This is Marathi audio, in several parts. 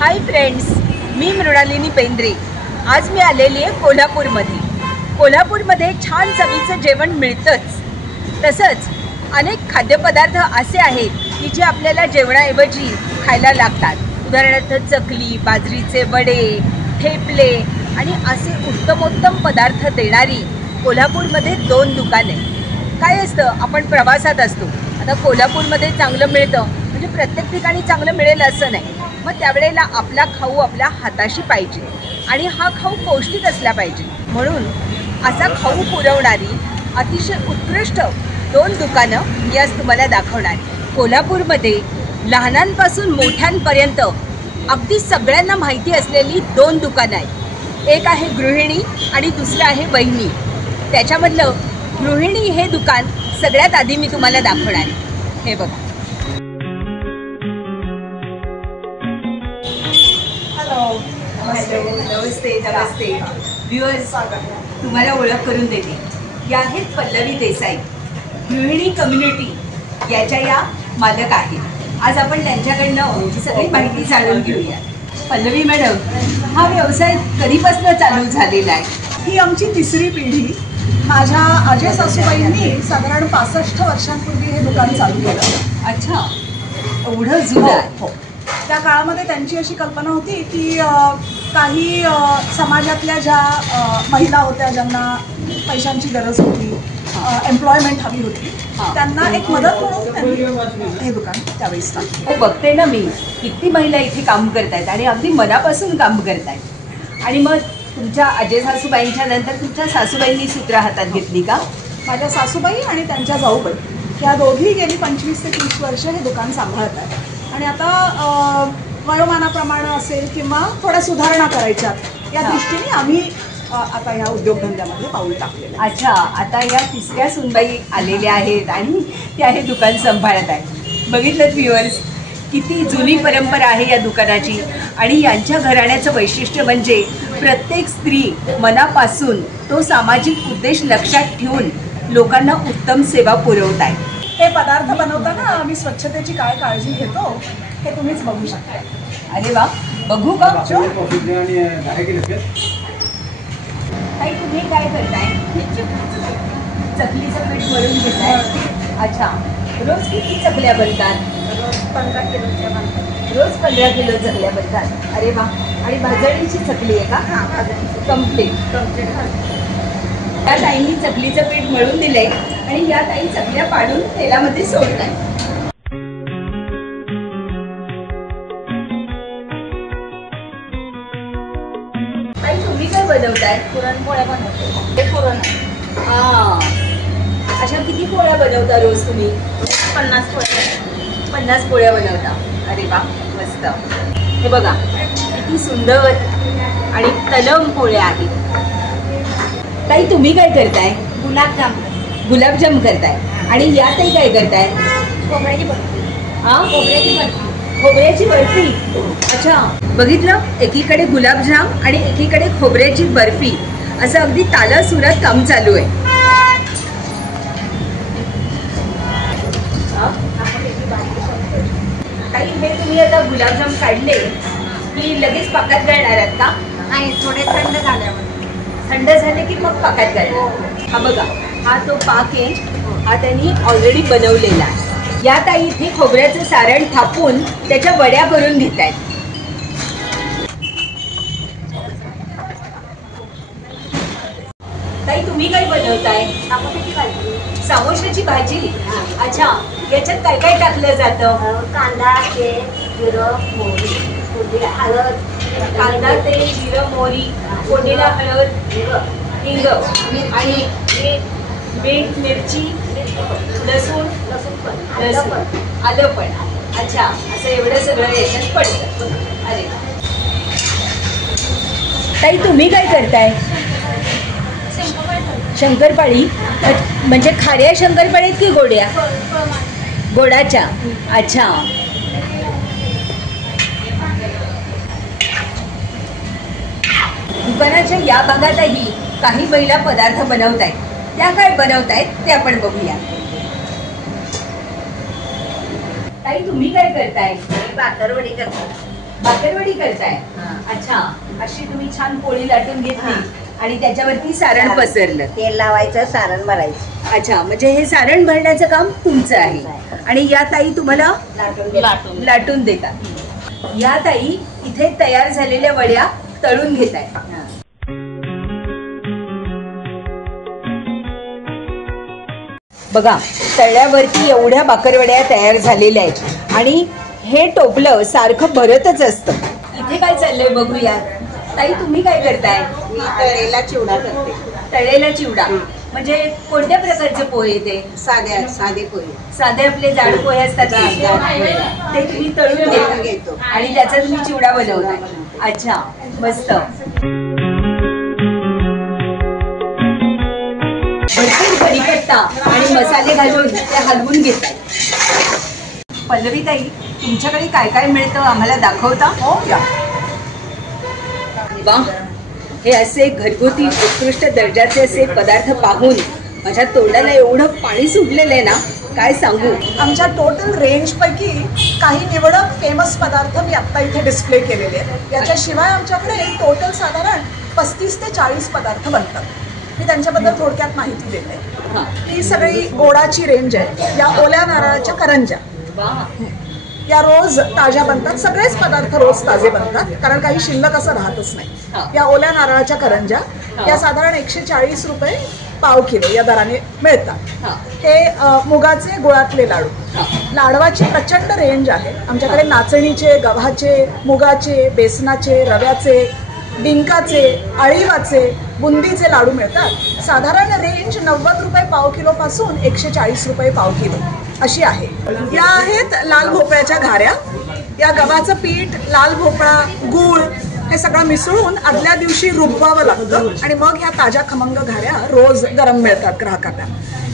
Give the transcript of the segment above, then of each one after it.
हाय फ्रेंड्स, मी मृणालिनी पेंद्रे। आज मी आलेली आहे कोल्हापूरमध्ये। कोल्हापूरमध्ये छान चवीचं जेवण मिळतंच, तसंच अनेक खाद्यपदार्थ असे आहेत की जे आपल्याला जेवणाऐवजी खायला लागतात। उदाहरणार्थ चकली, बाजरीचे वडे, ठेपले आणि असे उत्तमोत्तम पदार्थ देणारी कोल्हापूरमध्ये 2 दुकाने। काय असतं, आपण प्रवासात असतो, आता कोल्हापूरमध्ये चांगलं मिळतं म्हणजे प्रत्येक ठिकाणी चांगलं मिळेल असं नाही। मग त्यावेळेला आपला खाऊ आपल्या हाताशी पाहिजे आणि हा खाऊ पौष्टिक असला पाहिजे, म्हणून असा खाऊ पुरवणारी अतिशय उत्कृष्ट 2 दुकानं मी आज तुम्हाला दाखवणार। कोल्हापूरमध्ये लहानांपासून मोठ्यांपर्यंत अगदी सगळ्यांना माहिती असलेली 2 दुकानं आहेत। एक आहे गृहिणी आणि दुसरं आहे वहिनी। त्याच्यामधलं गृहिणी हे दुकान सगळ्यात आधी मी तुम्हाला दाखवणार आहे। हे बघा, नमस्ते नमस्ते व्ह्युअर्स, तुम्हाला ओळख करून देते। या आहेत पल्लवी देसाई, गृहिणी कम्युनिटी याच्या या मालक आहेत। आज आपण त्यांच्याकडनं सगळी माहिती जाणून घेऊया। पल्लवी मॅडम, हा व्यवसाय कधीपासून चालू झालेला आहे? ही आमची 3री पिढी। माझ्या आजी सासूबाईंनी साधारण 65 वर्षांपूर्वी हे दुकान चालू केलं। अच्छा, एवढं जुनं आहे? हो। त्या काळामध्ये त्यांची अशी कल्पना होती की काही समाजातल्या ज्या महिला होत्या ज्यांना पैशांची गरज होती, एम्प्लॉयमेंट हवी होती, त्यांना एक मदत म्हणून त्यांनी हे दुकान त्यावेळी स्टार्ट केलं। बघते ना मी, किती महिला इथे काम करतायत आणि अगदी मनापासून काम करतायत। आणि मग तुमच्या आजी सासूबाईंच्या नंतर तुमच्या सासूबाईंनी सूत्र हातात घेतली का? माझ्या सासूबाई आणि त्यांच्या जाऊबाई या दोघी गेली 25 ते 30 वर्ष हे दुकान सांभाळत आहेत। आणि आता वयोमानाप्रमाणे असेल किंवा थोड्या सुधारणा करायच्यात या दृष्टीने आम्ही आता ह्या उद्योगधंद्यामध्ये पाऊल टाकलेलं आहे। अच्छा, आता या 3ऱ्या सुनबाई आलेल्या आहेत आणि त्या हे दुकान सांभाळत आहेत। बघितलं व्ह्युअर्स, किती जुनी परंपरा आहे या दुकानाची। आणि यांच्या घराण्याचं वैशिष्ट्य म्हणजे प्रत्येक स्त्री मनापासून तो सामाजिक उद्देश लक्षात ठेवून लोकांना उत्तम सेवा पुरवत आहे। हे पदार्थ बनवताना आम्ही स्वच्छतेची काय काळजी घेतो हे तुम्हीच बघू शकता। अरे वा, बघू का? ताई, तुम्ही काय करताय? चकलीचं पीठ मळून घेताय? अच्छा, रोज किती चकल्या बनतात? 15 किलोच्या बनतात। रोज 15 किलो चकल्या बनतात? अरे वा। आणि भाजणीची चकली आहे का? हां, भाजणीची कम्प्लीट। त्या ताईंनी चकलीचं पीठ मळून दिलंय आणि या ताई चकल्या पाडून तेलामध्ये सोडताय। ताई, तुम्ही काय बनवताय? पुरणपोळ्या बनवतो। हे पुरण हां, अशा किती पोळ्या बनवता रोज तुम्ही? 50 पोळ्या। 50 पोळ्या बनवता? अरे वा, मस्त। हे बघा, किती सुंदर आणि तलम पोळ्या आहेत। ताई, तुम्ही काय करताय? गुलाबजाम करताय। आणि या ताई काय करताय? खोबऱ्याची बर्फी। हां, खोबऱ्याची बर्फी। खोबऱ्याची बर्फी। अच्छा, बघितलं, एकीकडे गुलाबजाम आणि एकीकडे खोबऱ्याची बर्फी, असं अगदी तालासुरात काम चालू आहे। ताई, हे तुम्ही आता गुलाबजाम काढले की लगेच पाकात घालणार आहात का? नाही, थोडे थंड झाल्यावर। थंड झाले की मग पाकात घालणार। हा बघा, हा तो पाक आहे, हा त्यांनी ऑलरेडी बनवलेला आहे। या ताई इथे खोबऱ्याचं सारण थापून त्याच्या वड्या करून घेत आहेत। ताई, तुम्ही काय बनवताय? सामोशाची भाजी। सामोशाची भाजी? अच्छा, याच्यात काय काय टाकलं जातं? कांदा, तेल, जिरं, मोहरी, हळद, कांदा, तेल, जिरं, मोहरी, फोडणीला हळद, हिंग आणि मीठ, मिरची, लसूण, आलं पण। अच्छा, असं एवढं सगळं याच्यात पडतं। अरे, ताई, तुम्ही काय करताय? शंकरपाळी? म्हणजे खाऱ्या शंकरपाळीत की गोड्या? गोडाच्या। अच्छा, दुकानाच्या या भागातही काही महिला पदार्थ बनवत आहेत। त्या काय बनवत आहेत ते आपण बघूया। ताई, तुम्ही काय करताय? बाकरवडी करतो। भाकरवडी करताय? अच्छा, अशी तुम्ही छान पोळी लाटून घेतली आणि त्याच्यावरती सारण पसरलं, तेल लावायचं, सारण भरायचं. अच्छा, म्हणजे हे सारण भरण्याचं काम तुमचं आहे आणि या ताई तुम्हाला लाटून देतात. या ताई इथे तयार झालेल्या वड्या तळून घेत आहेत. बघा, तळ्यावरती एवढ्या भाकरवड्या तयार झालेल्या आहेत आणि हे टोपलं सारखं भरतच असतं. इथे काय चाललंय बघूया. ताई, तुम्ही काय करताय? मी तळलेला चिवडा करते. तळलेला चिवडा म्हणजे कोणत्या प्रकारचे पोहे? ते साधे पोहे. साधे आपले जाड पोहे असतात ते तुम्ही तळून घेतो आणि त्याचा तुम्ही चिवडा बनवता. अच्छा, मस्त. भरपूर कढीपत्ता आणि मसाले घालून ते हलवून घेतात. पल्लवी ताई, तुमच्याकडे काय काय मिळतं आम्हाला दाखवता? हो या. वा, हे असे घरगुती उत्कृष्ट दर्जाचे असे पदार्थ पाहून माझ्या तोंडाला एवढं पाणी सुटलेलं आहे ना, काय सांगू. आमच्या टोटल रेंजपैकी काही निवडक फेमस पदार्थ मी आत्ता इथे डिस्प्ले केलेले आहेत. याच्याशिवाय आमच्याकडे टोटल साधारण 35 ते 40 पदार्थ बनतात. मी त्यांच्याबद्दल थोडक्यात माहिती देते. ही सगळी गोडाची रेंज आहे. या ओल्या नारळाच्या करंज्या या रोज ताज्या बनतात. सगळेच पदार्थ रोज ताजे बनतात, कारण काही शिल्लक असं राहतच नाही. या ओल्या नारळाच्या करंज्या या साधारण 140 रुपये पाव किलो या दराने मिळतात. हे मुगाचे गुळातले लाडू. लाडवाची प्रचंड रेंज आहे आमच्याकडे. नाचणीचे, गव्हाचे, मुगाचे, बेसनाचे, रव्याचे, डिंकाचे, अळीवाचे, बुंदीचे लाडू मिळतात. साधारण रेंज 90 रुपये पाव किलो पासून 140 रुपये पाव किलो अशी आहे. या आहेत लाल भोपळ्याच्या घाऱ्या. या गव्हाचं पीठ, लाल भोपळा, गूळ हे सगळं मिसळून आदल्या दिवशी रुबवावं लागतं आणि मग ह्या ताज्या खमंग घाऱ्या रोज गरम मिळतात ग्राहकांना.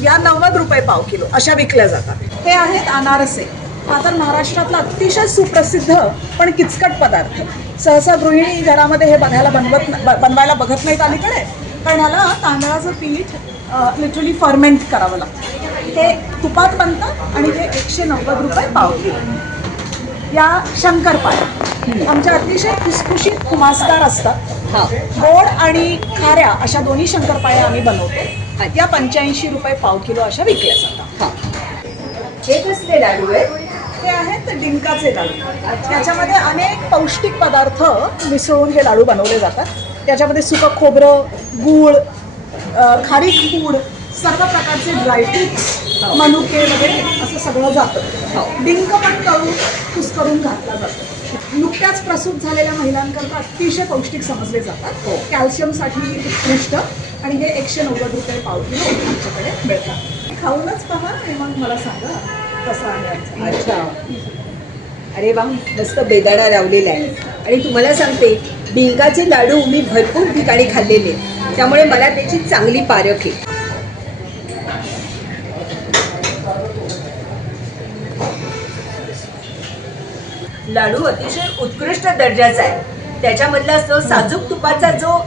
या 90 रुपये पाव किलो अशा विकल्या जातात. हे आहेत अनारसे. हा तर महाराष्ट्रातला अतिशय सुप्रसिद्ध पण किचकट पदार्थ. सहसा गृहिणी घरामध्ये हे बनवायला बघत नाहीत अलीकडे, कारण ह्याला तांदळाचं पीठ लिटरली फर्मेंट करावं लागतं. हे तुपात बनतं आणि हे 190 रुपये पाव किलो. या शंकरपाळ्या आमच्या अतिशय खुसखुशीत खुमासदार असतात. गोड आणि खाऱ्या अशा दोन्ही शंकरपाळ्या आम्ही बनवतो. या 85 रुपये पाव किलो अशा विकल्या जातात. हे कसले लाडू आहेत? हे आहेत डिंकाचे लाडू. त्याच्यामध्ये अनेक पौष्टिक पदार्थ मिसळून हे लाडू बनवले जातात. त्याच्यामध्ये सुकं खोबरं, गूळ, खारीक पूड, सर्व प्रकारचे ड्रायफ्रुट्स, मनुके वगैरे असं सगळं जातं. डिंक पण तळून कुस्करून घातला जातो. नुकत्याच प्रसूत झालेल्या महिलांकरता अतिशय पौष्टिक समजले जातात. कॅल्शियमसाठी उत्कृष्ट आणि हे 190 रुपये पाव किलो आमच्याकडे मिळतात. खाऊनच पहा आणि मग मला सांगा कसं आहे. अच्छा, अरे वा, मस्त बेदाणा लावलेला आहे. आणि तुम्हाला सांगते, डिंकाचे लाडू मी भरपूर ठिकाणी खाल्लेले, त्यामुळे मला त्याची चांगली पारख आहे. लाडू अतिशय उत्कृष्ट दर्जाचा आहे. त्याच्यामधला जो साजूक तुपाचा जो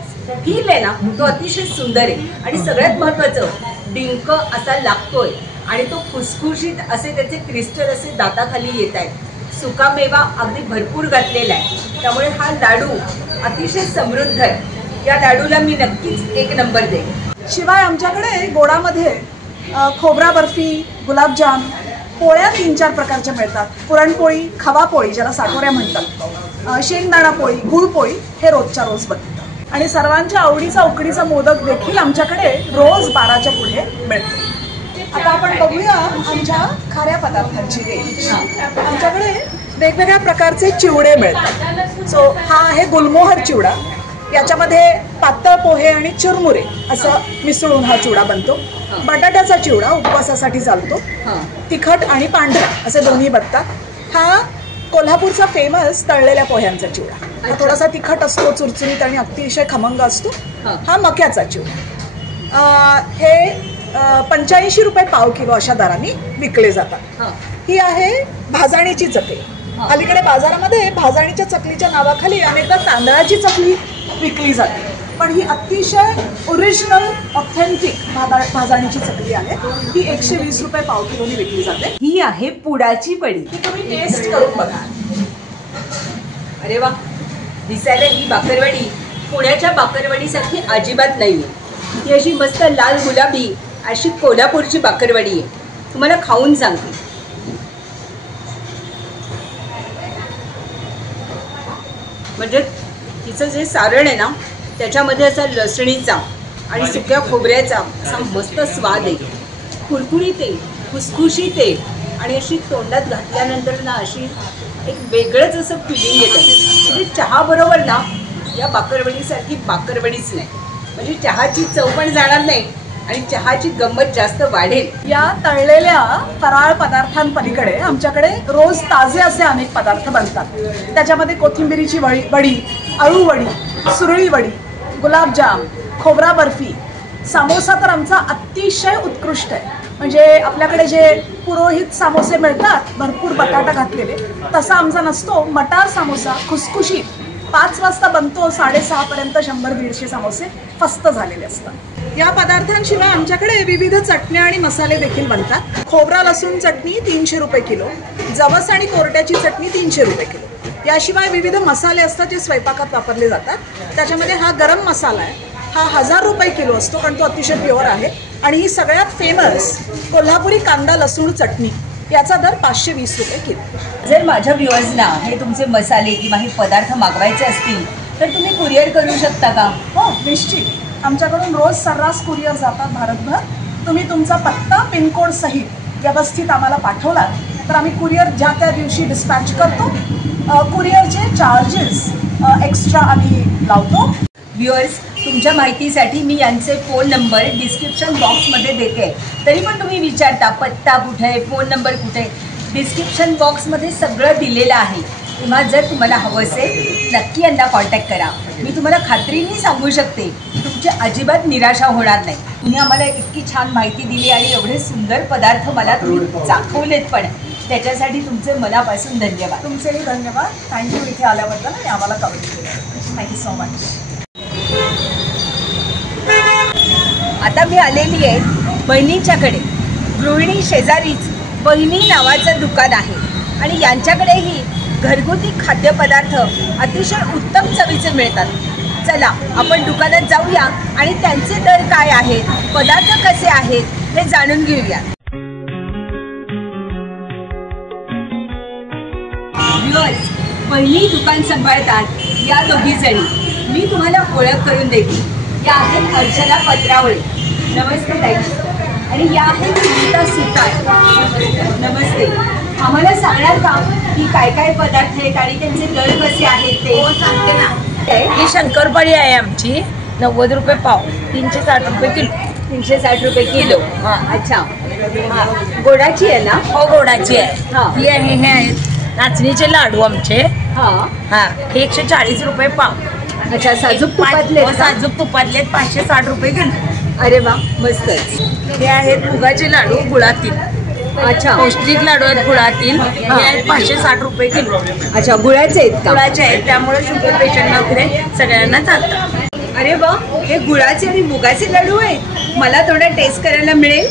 फील आहे ना, तो अतिशय सुंदर आहे. आणि सगळ्यात महत्त्वाचं, डिंक असा लागतोय आणि तो खुसखुशीत असे त्याचे क्रिस्टल असे दाताखाली येत आहेत. सुका मेवा अगदी भरपूर घातलेला आहे, त्यामुळे हा लाडू अतिशय समृद्ध आहे. या लाडूला मी नक्कीच 1 नंबर देईन. शिवाय आमच्याकडे गोडामध्ये खोबरा बर्फी, गुलाबजाम, पोळ्या 3-4 प्रकारच्या मिळतात. पुरणपोळी, खवापोळी ज्याला साठोऱ्या म्हणतात, शेंगदाणा पोळी, गुळपोळी हे रोजच्या रोज बनतात. आणि सर्वांच्या आवडीचा उकडीचा मोदक देखील आमच्याकडे रोज 12च्या पुढे मिळतो. आता आपण बघूया आमच्या खाऱ्या पदार्थांची रेंज. आमच्याकडे वेगवेगळ्या प्रकारचे चिवडे मिळतात. सो हा आहे गुलमोहर चिवडा. याच्यामध्ये पातळ पोहे आणि चिरमुरे असं मिसळून हा चिवडा बनतो. बटाट्याचा चिवडा उपवासासाठी चालतो. तिखट आणि पांढरा असे दोन्ही बनतात. हा कोल्हापूरचा फेमस तळलेल्या पोह्यांचा चिवडा. थोडासा तिखट असतो, चुरचुरीत आणि अतिशय खमंग असतो. हा मक्याचा चिवडा. हे 85 रुपये पाव किलो अशा दराने विकले जातात. ही आहे भाजाणीची चकली. अलीकडे बाजारामध्ये भाजाणीच्या चकलीच्या नावाखाली अनेकदा तांदळाची चकली विकली जाते, पण ही अतिशय ओरिजिनल ऑथेंटिक भाजाणीची चकली आहे. ही 120 रुपये पाव किलोनी विकली जाते. ही आहे पुडाची वडी. ही तुम्ही टेस्ट करून बघा. अरे वा, दिसायला ही बाकरवडी पुण्याच्या बाकरवडीसारखी अजिबात नाही आहे. ती अशी मस्त लाल गुलाबी अशी कोल्हापूरची बाकरवडी आहे. तुम्हाला खाऊन सांगते. म्हणजे तिचं जे सारण आहे ना त्याच्यामध्ये असा लसणीचा आणि सुक्या खोबऱ्याचा असा मस्त स्वाद आहे. कुरकुरीत आहे, खुसखुशीत आहे आणि अशी तोंडात घातल्यानंतर ना अशी एक वेगळंच असं फिलिंग येतं. म्हणजे चहाबरोबर ना या बाकरवडीसारखी बाकरवडीच नाही. म्हणजे चहाची चव पण जाणार नाही आणि चहाची गंमत जास्त वाढेल. या तळलेल्या फराळ पदार्थांपलीकडे आमच्याकडे रोज ताजे असे अनेक पदार्थ बनतात. त्याच्यामध्ये कोथिंबिरीची वडी, अळू वडी, सुरळी वडी, गुलाबजाम, खोबरा बर्फी, सामोसा तर आमचा अतिशय उत्कृष्ट आहे. म्हणजे आपल्याकडे जे पुरोहित सामोसे मिळतात भरपूर बटाटा घातलेले, तसा आमचा नसतो. मटार सामोसा खुसखुशीत 5 वाजता बनतो, 6:30 पर्यंत 100-150 समोसे फस्त झालेले असतात. या पदार्थांशिवाय आमच्याकडे विविध चटण्या आणि मसाले देखील बनतात. खोबरा लसूण चटणी 300 रुपये किलो, जवस आणि कोरट्याची चटणी 300 रुपये किलो. याशिवाय विविध मसाले असतात जे स्वयंपाकात वापरले जातात. त्याच्यामध्ये हा गरम मसाला आहे, हा 1000 रुपये किलो असतो कारण तो अतिशय प्युअर आहे. आणि ही सगळ्यात फेमस कोल्हापुरी कांदा लसूण चटणी, याचा दर 520 रुपये किलो. जर माझ्या व्ह्युअर्सना हे तुमचे मसाले किंवा हे पदार्थ मागवायचे असतील तर तुम्ही कुरिअर करू शकता का? हो, निश्चित. आमच्याकडून रोज सर्रास कुरिअर जातात भारतभर. तुम्ही तुमचा पत्ता पिनकोड सहित व्यवस्थित आम्हाला पाठवलात तर आम्ही कुरिअर ज्या त्या दिवशी डिस्पॅच करतो. कुरिअरचे चार्जेस एक्स्ट्रा आम्ही लावतो. व्ह्युअर्स, तुमच्या माहितीसाठी मी यांचे फोन नंबर डिस्क्रिप्शन बॉक्समध्ये देते. तरी पण तुम्ही विचारता पत्ता कुठे आहे, फोन नंबर कुठे आहे. डिस्क्रिप्शन बॉक्समध्ये सगळं दिलेलं आहे. किंवा जर तुम्हाला हवं असेल नक्की यांना कॉन्टॅक्ट करा. मी तुम्हाला खात्रीने सांगू शकते तुमची अजिबात निराशा होणार नाही. तुम्ही आम्हाला इतकी छान माहिती दिली आणि एवढे सुंदर पदार्थ मला तुम्ही दाखवलेत पण त्याच्यासाठी तुमचे मनापासून धन्यवाद. तुमचेही धन्यवाद. थँक्यू इथे आल्याबद्दल आणि आम्हाला कव्हर केलं. Thank you so much. आता मी आलेली आहे बहिणींच्याकडे. गृहिणी शेजारीच बहिणी नावाचं दुकान आहे आणि यांच्याकडेही घरगुती खाद्यपदार्थ अतिशय उत्तम चवीचे मिळतात. चला आपण दुकानात जाऊया आणि त्यांचे दर काय आहेत, पदार्थ कसे आहेत हे जाणून घेऊया. व्ह्युअर्स, बहिणी दुकान सांभाळतात या दोघीजणी. मी तुम्हाला ओळख करून देते. या आहेत अर्चना पत्रावळे, नमस्ते ताई. आणि या आहेत सुनीता सुतार, नमस्ते. आम्हाला सांगणार का की काय काय पदार्थ आहेत आणि त्यांचे दर कसे आहेत ते? हो, सांगते ना. ही शंकरपाळी आहे आमची, 90 रुपये पाव, 360 रुपये किलो. 360 रुपये किलो. हां. अच्छा. हां, गोडाची आहे ना? हो, गोडाची आहे. हां. ही आहे, हे आहेत नाचणीचे लाडू आमचे. हां. हा, हे 140 रुपये पाव. अच्छा, साजूक तुपातले हो, साजूक तुपातले 560 रुपये किलो. अरे वा, मस्तच. हे आहेत मुगाचे लाडू गुळातील. अच्छा. पौष्टिक लाडू आहेत गुळातील. हे आहेत 560 रुपये किलो. अच्छा, गुळाचे आहेत का? गुळाचे आहेत, त्यामुळे शुगर पेशंट वगैरे सगळ्यांना चालतात. अरे वा, हे गुळाचे आणि मुगाचे लाडू आहेत. मला थोडं टेस्ट करायला मिळेल?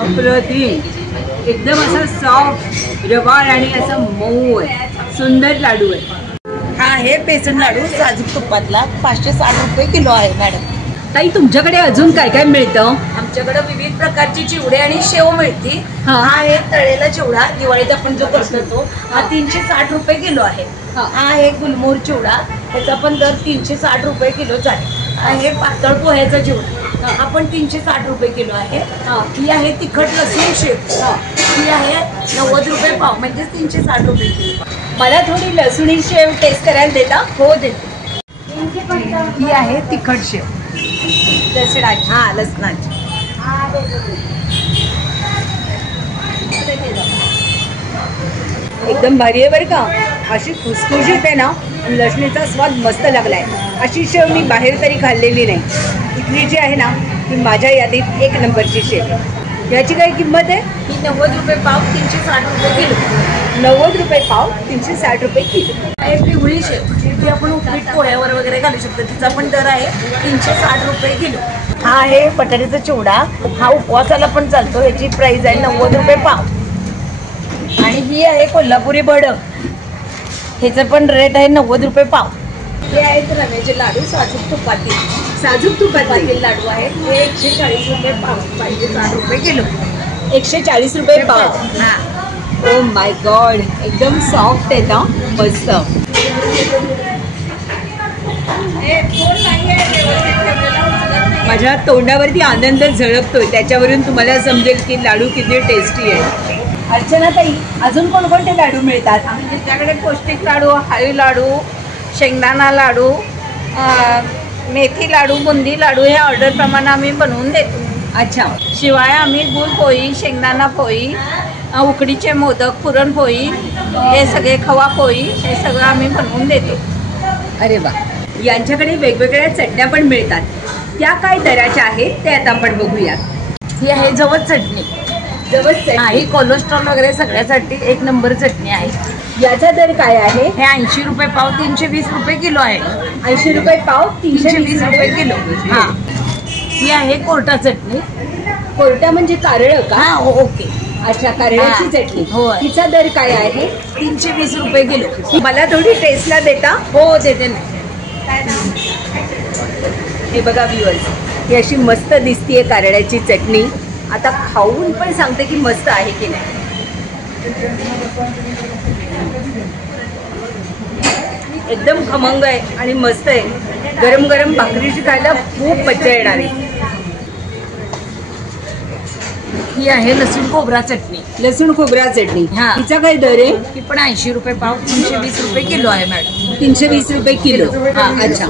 अप्रतिम. एकदम असा सॉफ्ट रवाळ आणि असा मऊ आहे. सुंदर लाडू आहे. हा आहे बेसन लाडू साजूक तुपातला, 560 रुपये किलो आहे मॅडम. ताई, तुमच्याकडे अजून काय काय मिळतं? आमच्याकडे विविध प्रकारची चिवडे आणि शेव मिळते. हा. हा आहे तळलेला चिवडा, दिवाळीत आपण जो करतो तो. हा 360 रुपये किलो आहे. हा. हा आहे गुलमोहर चिवडा, त्याचा पण दर 360 रुपये किलोचा आहे. हा आहे पातळ पोह्याचा चिवडा, हा पण 360 रुपये किलो आहे. ही आहे तिखट लसूण शेव, ही आहे 90 रुपये पाव, म्हणजे 360 रुपये किलो. मला थोडी लसूणी शेव टेस्ट करायला देता? हो, देते. ही आहे तिखट शेव लसणाची. हा, लसणाची. एकदम भारी आहे बरं का. अशी खुसखुशीत आहे ना आणि लसणीचा स्वाद मस्त लागलाय. अशी शेव मी बाहेर तरी खाल्लेली नाही. इथली जी आहे ना ती माझ्या यादीत 1 नंबरची शेव. याची काय किंमत आहे? ही 90 रुपये पाव, 360 रुपये किलो. 90 रुपये पाव, 360 रुपये किलो. आहे पिवळी शेव. ती आपण उपीट पोळ्यावर वगैरे घालू शकतो. तिचा पण दर आहे 360 रुपये किलो. हा आहे बटाट्याचा चिवडा. हा उपवासाला पण चालतो. याची प्राइस आहे 90 रुपये पाव. आणि ही आहे कोल्हापुरी भडक. ह्याचं पण रेट आहे 90 रुपये पाव. हे आहेत रव्याचे लाडू साजूक तुपातील लाडू आहेत. हे 140 रुपये पाव, 60 रुपये किलो. 140 रुपये पाव. हा. ओ माय गॉड, एकदम सॉफ्ट आहेत हा, मस्त. माझ्या तोंडावरती आनंद झळकतोय. त्याच्यावरून तुम्हाला समजेल की लाडू किती टेस्टी आहे. अर्चना ताई, अजून कोणकोणते लाडू मिळतात? आमच्याकडे पौष्टिक लाडू, हळी लाडू, शेंगदाणा लाडू, मेथी लाडू, बुंदी लाडू हे ऑर्डरप्रमाणे आम्ही बनवून देतो. अच्छा. शिवाय आम्ही गुळ पोळी, शेंगदाणा पोळी, उकडीचे मोदक, पुरणपोळी, हे सगळे खवा पोळी, हे सगळं आम्ही बनवून देतो. अरे वा. यांच्याकडे वेगवेगळ्या चटण्या पण मिळतात. त्या काय दराच्या आहेत ते आता आपण बघूयात. ही आहे जवस चटणी. ही कोलेस्ट्रॉल वगैरे सगळ्यासाठी एक नंबर चटणी आहे. याचा दर काय आहे? हे 80 रुपये पाव, 320 रुपये किलो आहे. 80 रुपये पाव, 320 रुपये किलो. हा. ही आहे कोर्टा चटणी. कोर्टा म्हणजे कारळ का? हा, ओके. अच्छा, कारळाची चटणी. होय. तिचा दर काय आहे? 320 रुपये किलो. मला थोडी टेस्टला देता? हो, देते ना. हे बघा व्ह्युअर्स, ही अशी मस्त दिसतीये कारळ्याची चटणी. आता खाऊन पण सांगते की मस्त आहे की नाही. एकदम खमंग आहे आणि मस्त आहे. गरम गरम भाकरीची खायला खूप मजा येणार आहे. ही आहे लसूण खोबरा चटणी. लसूण खोबरा चटणी. हा. तिचा काय दर आहे? ही पण 80 रुपये पाव, 320 रुपये किलो आहे मॅडम. 320 रुपये किलो. हा. अच्छा.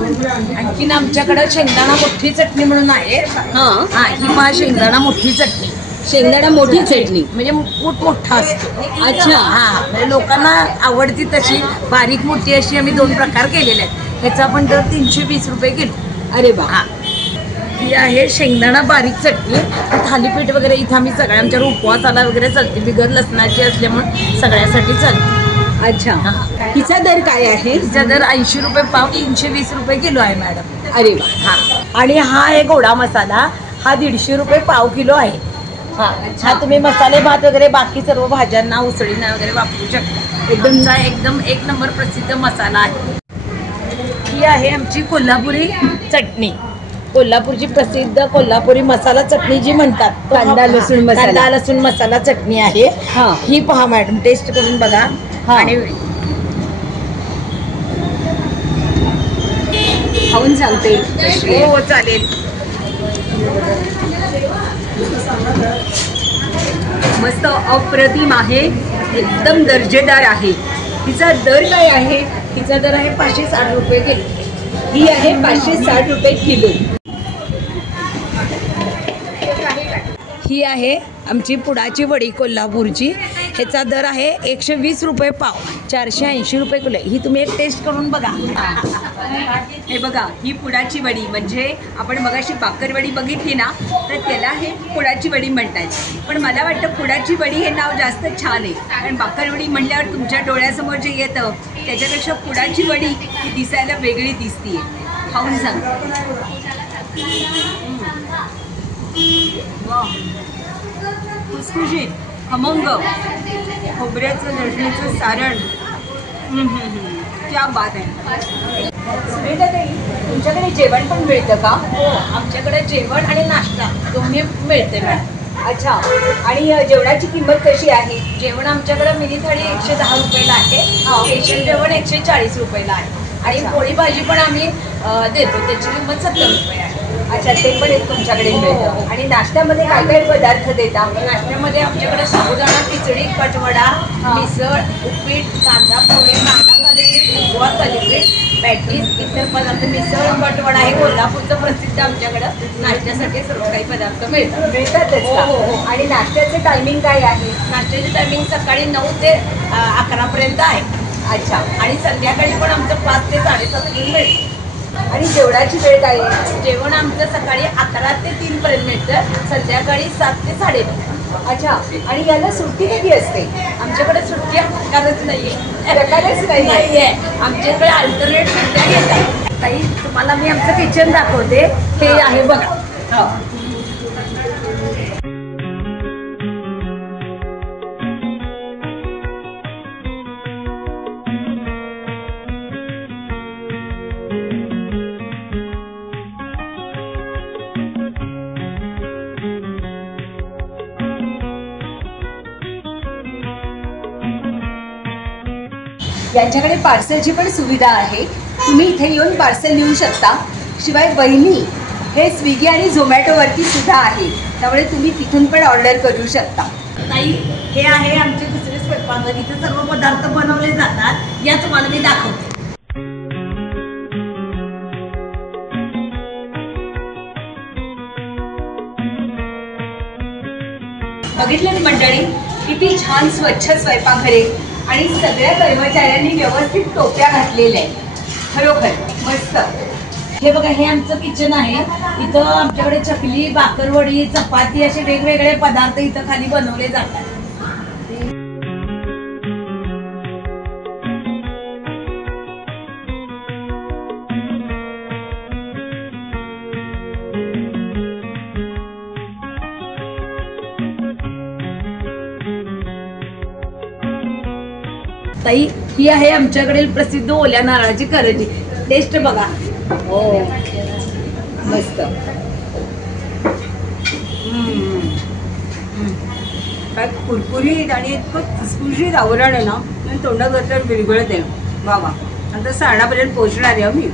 आणखीन आमच्याकडे शेंगदाणा मोठी चटणी म्हणून आहे. हा. हा, ही पहा शेंगदाणा मोठी चटणी. शेंगदाणा मोठी चटणी म्हणजे मूठ मोठा असतो. अच्छा. हा, म्हणजे लोकांना आवडती तशी बारीक मोठी अशी आम्ही 2 प्रकार केलेले आहेत. ह्याचा पण दर 320 रुपये किलो. अरे वा. हा. ही आहे शेंगदाणा बारीक चटणी. थालीपीठ वगैरे इथं आम्ही सगळ्या आमच्या उपवासाला वगैरे चालते. बिगर लसणाची असल्यामुळे सगळ्यासाठी चालते. अच्छा. तिचा दर काय आहे? तिचा दर 80 रुपये पाव, 320 रुपये किलो आहे मॅडम. अरे वा. हा. आणि हा आहे गोडा मसाला. हा 150 रुपये पाव किलो आहे. हा. हा तुम्ही मसाले भात वगैरे बाकी सर्व भाज्यांना, उसळींना वगैरे वापरू शकता. एकदम एक नंबर प्रसिद्ध मसाला आहे. ही आहे आमची कोल्हापुरी चटणी. कोल्हापूरची प्रसिद्ध कोल्हापुरी मसाला चटणी जी म्हणतात. कांदा लसूण मसाला. कांदा लसूण मसाला चटणी आहे. हा. ही पहा मॅडम, टेस्ट करून बघा. आणि खाऊन सांगते. हो, चालेल. मस्त अप्रतिम आहे. एकदम दर्जेदार आहे. तिचा दर काय आहे? तिचा दर आहे 560 रुपये किलो. ही आहे 560 रुपये किलो. ही आहे आमची पुडाची वडी कोल्हापूरची. ह्याचा दर आहे 120 रुपये पाव, 480 रुपये किलो. ही तुम्ही एक टेस्ट करून बघा. हे बघा, ही पुडाची वडी म्हणजे आपण मगाशी बाकरवडी बघितली ना, तर त्याला हे पुडाची वडी म्हणतात. पण मला वाटतं पुडाची वडी हे नाव जास्त छान आहे. कारण बाकरवडी म्हणल्यावर तुमच्या डोळ्यासमोर जे येतं त्याच्यापेक्षा पुडाची वडी ही दिसायला वेगळी दिसतीये. खाऊन सांग. खुसखुशीत, खमंग, खोबऱ्याचं लसणीचं सारण. क्या बात आहे. सुनीता ताई, तुमच्याकडे जेवण पण मिळतं का? हो, आमच्याकडे जेवण आणि नाश्ता दोन्ही मिळते मॅडम. अच्छा. आणि जेवणाची किंमत कशी आहे? जेवण आमच्याकडे मिनी थाळी 110 रुपयाला आहे. स्पेशल जेवण 140 रुपयाला आहे. आणि पोळी भाजी पण आम्ही देतो, त्याची किंमत 70 रुपये आहे. अच्छा, ते पण एक तुमच्याकडे मिळतं. आणि नाश्त्यामध्ये काय काय पदार्थ देता? नाश्त्यामध्ये आमच्याकडे साबुदाणा खिचडी, कटवडा, मिसळ, उपीट, कांदा पोहे, कांदा थालीपीठ, उपवा थालीपीठ, पॅटीस, इतर पदार्थ. मिसळ, कटवडा हे कोल्हापूरचं प्रसिद्ध आमच्याकडं नाश्त्यासाठी सर्व काही पदार्थ मिळतातच हो, का? हो, हो. आणि नाश्त्याचं टायमिंग काय आहे? नाश्त्याची टायमिंग सकाळी 9 ते 11 पर्यंत आहे. अच्छा. आणि संध्याकाळी पण आमचं 5 ते 7:30 मिळतं. आणि जेवणाची वेळ काय आहे? जेवण आमचं सकाळी 11 ते 3 पर्यंत मिळतं, संध्याकाळी 7 ते 9:30. अच्छा, आणि याला सुट्टी कधी असते? आमच्याकडे सुट्टी हा प्रकारच नाहीये. प्रकारच नाहीये. आमच्याकडे अल्टरनेट सुट्ट्या घेतात. ताई, तुम्हाला मी आमचं किचन दाखवते. हे आहे बघा. हो. यांच्याकडे पार्सलची पण सुविधा आहे. तुम्ही इथे येऊन पार्सल नेऊ शकता. शिवाय वहिनी हे स्विगी आणि झोमॅटोवरती सुद्धा आहे, त्यामुळे तुम्ही तिथून पण ऑर्डर करू शकता. ताई, हे आहे आमचे दुसरे स्वयंपाकघर. इथे सर्व पदार्थ बनवले जातात. या तुम्हाला मी दाखवते. बघितलं मंडळी, किती छान स्वच्छ स्वयंपाकघरे आणि सगळ्या कर्मचाऱ्यांनी व्यवस्थित टोप्या घातलेल्या आहेत. खरोखर मस्त. हे बघा, हे आमचं किचन आहे. इथं आमच्याकडे चकली, भाकरवडी, चपाती असे वेगवेगळे पदार्थ इथं खाली बनवले जातात. ताई, ही आहे आमच्याकडील प्रसिद्ध ओल्या नारळाची करंजी. टेस्ट बघा. हो, मस्त. काय कुरकुरीत आणि इतकं खुसखुशीत आवरण आहे ना, मी तोंडात घातल्यावर विरघळत आहे. वा वा, आता साणापर्यंत पोहोचणार आहे मी.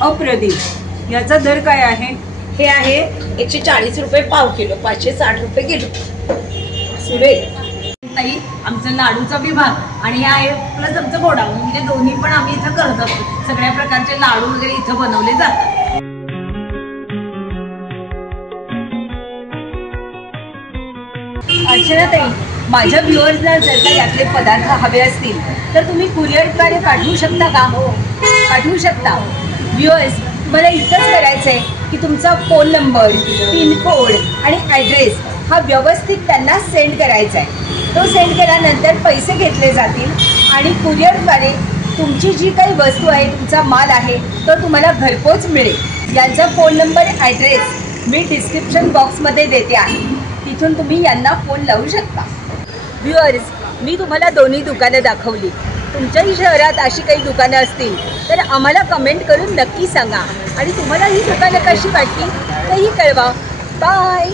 अप्रतिम. याचा दर काय आहे? हे आहे 140 रुपये पाव किलो, 560 रुपये किलो. सुरेख. ताई, आमचा लाडूचा विभाग आणि हे आहे प्लस आमचं गोडाऊन, म्हणजे दोन्ही पण आम्ही इथं करत असतो. सगळ्या प्रकारचे लाडू वगैरे इथं बनवले जातात. अर्चनाताई, माझ्या व्ह्युअर्सला जर का यातले पदार्थ हवे असतील तर तुम्ही कुरिअरद्वारे पाठवू शकता का? पाठवू शकता. व्ह्युअर्स, तुम्हाला इतकंच करायचं आहे की तुमचा फोन नंबर, पिनकोड आणि ॲड्रेस हा व्यवस्थित त्यांना सेंड करायचा आहे. तो सेंड केल्यानंतर पैसे घेतले जातील आणि कुरिअरद्वारे तुमची जी काही वस्तू आहे, तुमचा माल आहे, तो तुम्हाला घरपोच मिळेल. यांचा फोन नंबर, ॲड्रेस मी डिस्क्रिप्शन बॉक्समध्ये देते आहे. तिथून तुम्ही यांना फोन लावू शकता. व्ह्युअर्स, मी तुम्हाला दोन्ही दुकानं दाखवली. तुमच्याही शहरात अशी काही दुकानं असतील तर आम्हाला कमेंट करून नक्की सांगा आणि तुम्हाला ही दुकानं कशी वाटली तेही कळवा. बाय.